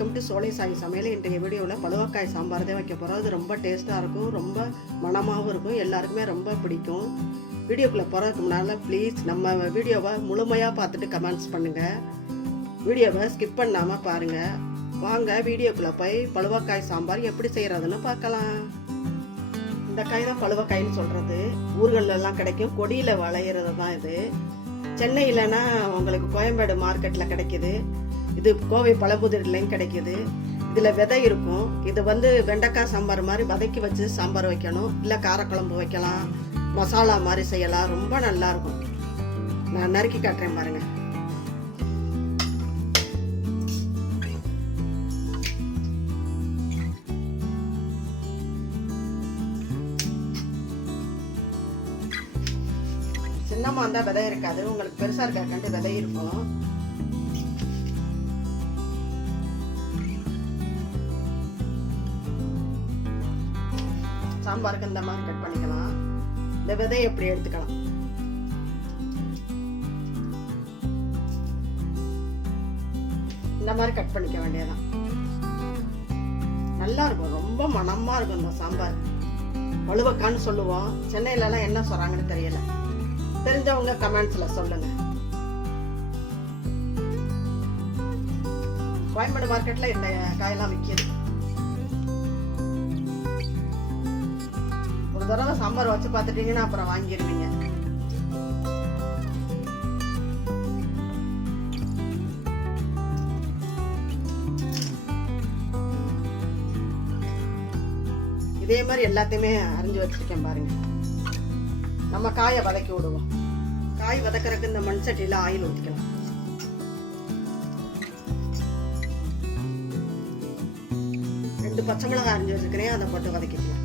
Welcome to சோலை சாய் சமையல். இன்றைய வீடியோவில் பழுவக்காய் சாம்பார் தான் வைக்க போகிறோம். அது ரொம்ப டேஸ்ட்டாக இருக்கும், ரொம்ப மணமாகவும் இருக்கும், எல்லாருக்குமே ரொம்ப பிடிக்கும். வீடியோக்குள்ளே போகிறதுக்கு முன்னால் ப்ளீஸ் நம்ம வீடியோவை முழுமையாக பார்த்துட்டு கமெண்ட்ஸ் பண்ணுங்கள். வீடியோவை ஸ்கிப் பண்ணாமல் பாருங்கள். வாங்க வீடியோக்குள்ளே போய் பழுவக்காய் சாம்பார் எப்படி செய்கிறதுன்னு பார்க்கலாம். இந்த காய் தான் பழுவக்காய்ன்னு சொல்கிறது. ஊர்களெல்லாம் கிடைக்கும், கொடியில் விளையிறது தான் இது. சென்னையிலனா உங்களுக்கு கோயம்பேடு மார்க்கெட்டில் கிடைக்கிது. இது கோவை பழமுதிர்லையும் கிடைக்கிது. இதில் விதை இருக்கும். இது வெண்டைக்காய் சாம்பார் மாதிரி வதக்கி வச்சு சாம்பார் வைக்கணும், இல்லை காரக்குழம்பு வைக்கலாம், மசாலா மாதிரி செய்யலாம். ரொம்ப நல்லா இருக்கும். நான் நறுக்கி காட்டுறேன் பாருங்க. சின்னமாக இருந்தால் விதை இருக்காது, உங்களுக்கு பெருசாக இருக்கா கண்டு விதை இருக்கும். சாம்பாருக்கு இந்த மாதிரி கட் பண்ணிக்கலாம். இந்த விதையை எப்படி எடுத்துக்கலாம். இந்த மாதிரி கட் பண்ணிக்க வேண்டியதான். நல்லா இருக்கும், ரொம்ப மணமா இருக்கும் இந்த சாம்பார். பழுவக்கான்னு சொல்லுவோம். சென்னையில எல்லாம் என்ன சொல்றாங்கன்னு தெரியல. தெரிஞ்சவங்க கமெண்ட்ஸ்ல சொல்லுங்க. கோயம்பேடு மார்க்கெட்ல இந்த காயெல்லாம் விற்கிது. ஒரு தடவை சாம்பார் வச்சு பார்த்துட்டீங்கன்னா அப்புறம் வாங்கிடுவீங்க. இதே மாதிரி எல்லாத்தையுமே அரிஞ்சு வச்சிருக்கேன் பாருங்க. நம்ம காயை வதக்கி விடுவோம். காய் வதக்கறதுக்கு இந்த மண் சட்டியில ஆயில் ஊற்றிக்கலாம். ரெண்டு பச்சை மிளகாய் அரிஞ்சு வச்சிருக்கிறேன், அதை போட்டு வதக்கிக்கலாம்.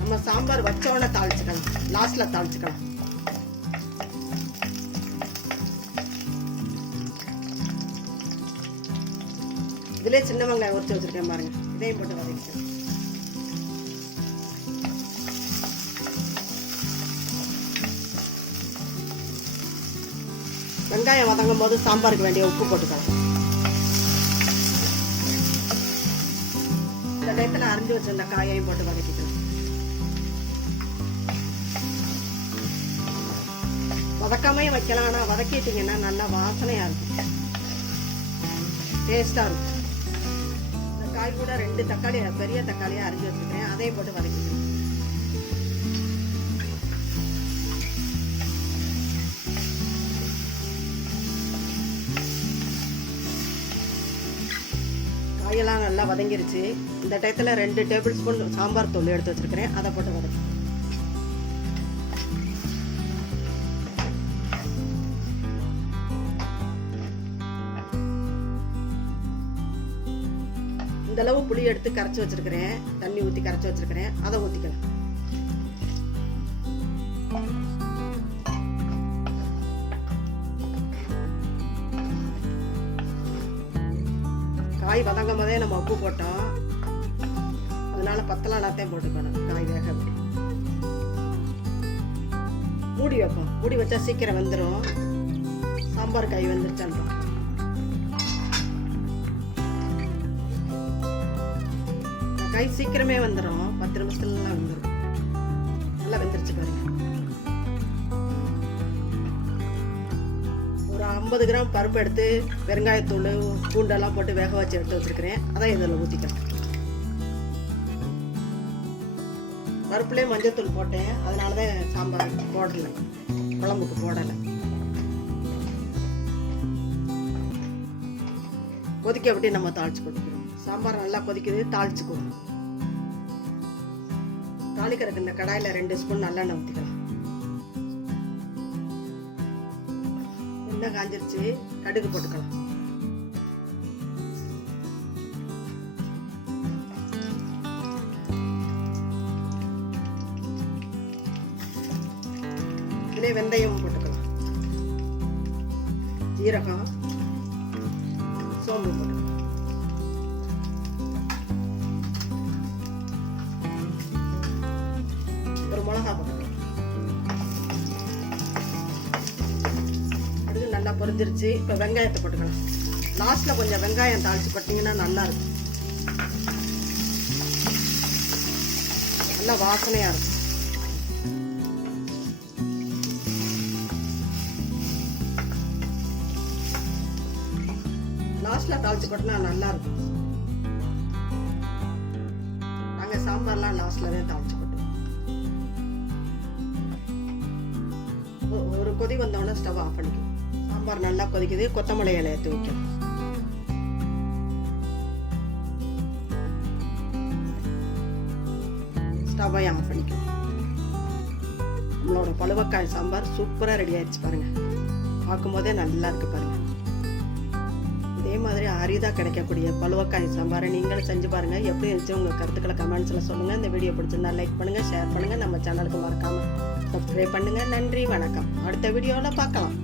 நம்ம சாம்பார் வச்ச உடனே தாளிச்சுக்கலாம், லாஸ்ட்ல தாளிச்சுக்கலாம். இதுல சின்ன வெங்காயம் உரிச்சு வச்சிருக்கேன் பாருங்க, இதையும் போட்டு வதக்கிக்கலாம். வெங்காயம் வதங்கும் போது சாம்பாருக்கு வேண்டிய உப்பு போட்டுக்கலாம். இந்த டயத்துல அரிஞ்சு வச்சிருந்த காயையும் போட்டு வதக்கிக்கலாம். வதக்காமையும் வைக்கலாம், ஆனா வதக்கிட்டீங்கன்னா நல்லா வாசனையா இருக்கும், டேஸ்டா இருக்கும். இந்த காய் கூட ரெண்டு தக்காளி, பெரிய தக்காளியா அரிஞ்சு வச்சிருக்கேன், அதையும் போட்டு வதக்கிக்கலாம். காயெல்லாம் நல்லா வதங்கிருச்சு. இந்த டயத்துல 2 டேபிள் ஸ்பூன் சாம்பார் தூள் எடுத்து வச்சிருக்கிறேன், அதை போட்டு வதக்கி. இந்த அளவு புளி எடுத்து கரைச்சி வச்சிருக்கிறேன், தண்ணி ஊற்றி கரைச்சி வச்சிருக்கிறேன், அதை ஊற்றிக்கலாம். காய் வதங்கும் போதே நம்ம உப்பு போட்டோம், அதனால பத்தலாம் எல்லாத்தையும் போட்டுக்கணும். காய் வேக அப்படி மூடி வைப்போம். மூடி வச்சா சீக்கிரம் வெந்துடும். சாம்பார் காய் வெந்துருச்சான்றோம். காய் சீக்கிரமே வந்துடும், 10 நிமிஷத்துலாம் வந்துடும். நல்லா வெந்துருச்சு பாருங்க. ஒரு 50 கிராம் பருப்பு எடுத்து வெங்காயத்தூள் பூண்டெல்லாம் போட்டு வேக வச்சு எடுத்து வச்சிருக்கிறேன், அதான் இதில் ஊற்றிக்கலாம். பருப்புலேயே மஞ்சத்தூள் போட்டேன், அதனால தான் சாம்பார் போடலை, குழம்புக்கு போடலை. கொதிக்க விட்டு நம்ம தாளிச்சு கொட்டிக்கிறோம். சாம்பார் நல்லா கொதிக்குது, தாளிச்சுக்குவோம். தாளிக்கிறதுக்கு இந்த கடாயில் 2 ஸ்பூன் நல்லெண்ணெய் ஊற்றிக்கலாம். எண்ணெய் காஞ்சிருச்சு, கடுகு போட்டுக்கலாம். இதிலே வெந்தயம் போட்டுக்கலாம், ஜீரகம், சோம்பு போட்டுக்கலாம். ஒரு மிளகா போட்டுக்கலாம். அடுத்து நல்லா பொரிஞ்சிருச்சு. இப்போ வெங்காயத்தை போட்டுக்கலாம். லாஸ்ட்டில் கொஞ்சம் வெங்காயம் தாளித்து போட்டிங்கன்னா நல்லாயிருக்கும், நல்லா வாசனையாக இருக்கும். லாஸ்ட்டில் தாளித்து போட்டினா நல்லாயிருக்கும். நாங்கள் சாம்பார்லாம் லாஸ்ட்டில் தான் தாளித்து போட்டோம். ஒரு கொதி வந்தோடனே ஸ்டவ் ஆஃப் பண்ணிக்கும். சாம்பார் நல்லா கொதிக்குது, கொத்தமல்லி இலை எடுத்து வைக்கணும். ஸ்டவ்வை ஆஃப் பண்ணிக்கும். நம்மளோட பழுவக்காய் சாம்பார் சூப்பராக ரெடி ஆயிடுச்சு பாருங்க. பார்க்கும்போதே நல்லா இருக்கு பாருங்க. இதே மாதிரி அரிதாக கிடைக்கக்கூடிய பழுவக்காய் சாம்பாரை நீங்களும் செஞ்சு பாருங்க. எப்படி இருந்துச்சு உங்கள் கருத்துக்களை கமெண்ட்ஸில் சொல்லுங்கள். இந்த வீடியோ பிடிச்சிருந்தா லைக் பண்ணுங்கள், ஷேர் பண்ணுங்கள், நம்ம சேனலுக்கு மறக்காமல் சப்ஸ்கிரைப் பண்ணுங்கள். நன்றி, வணக்கம். அடுத்த வீடியோவில் பார்க்கலாம்.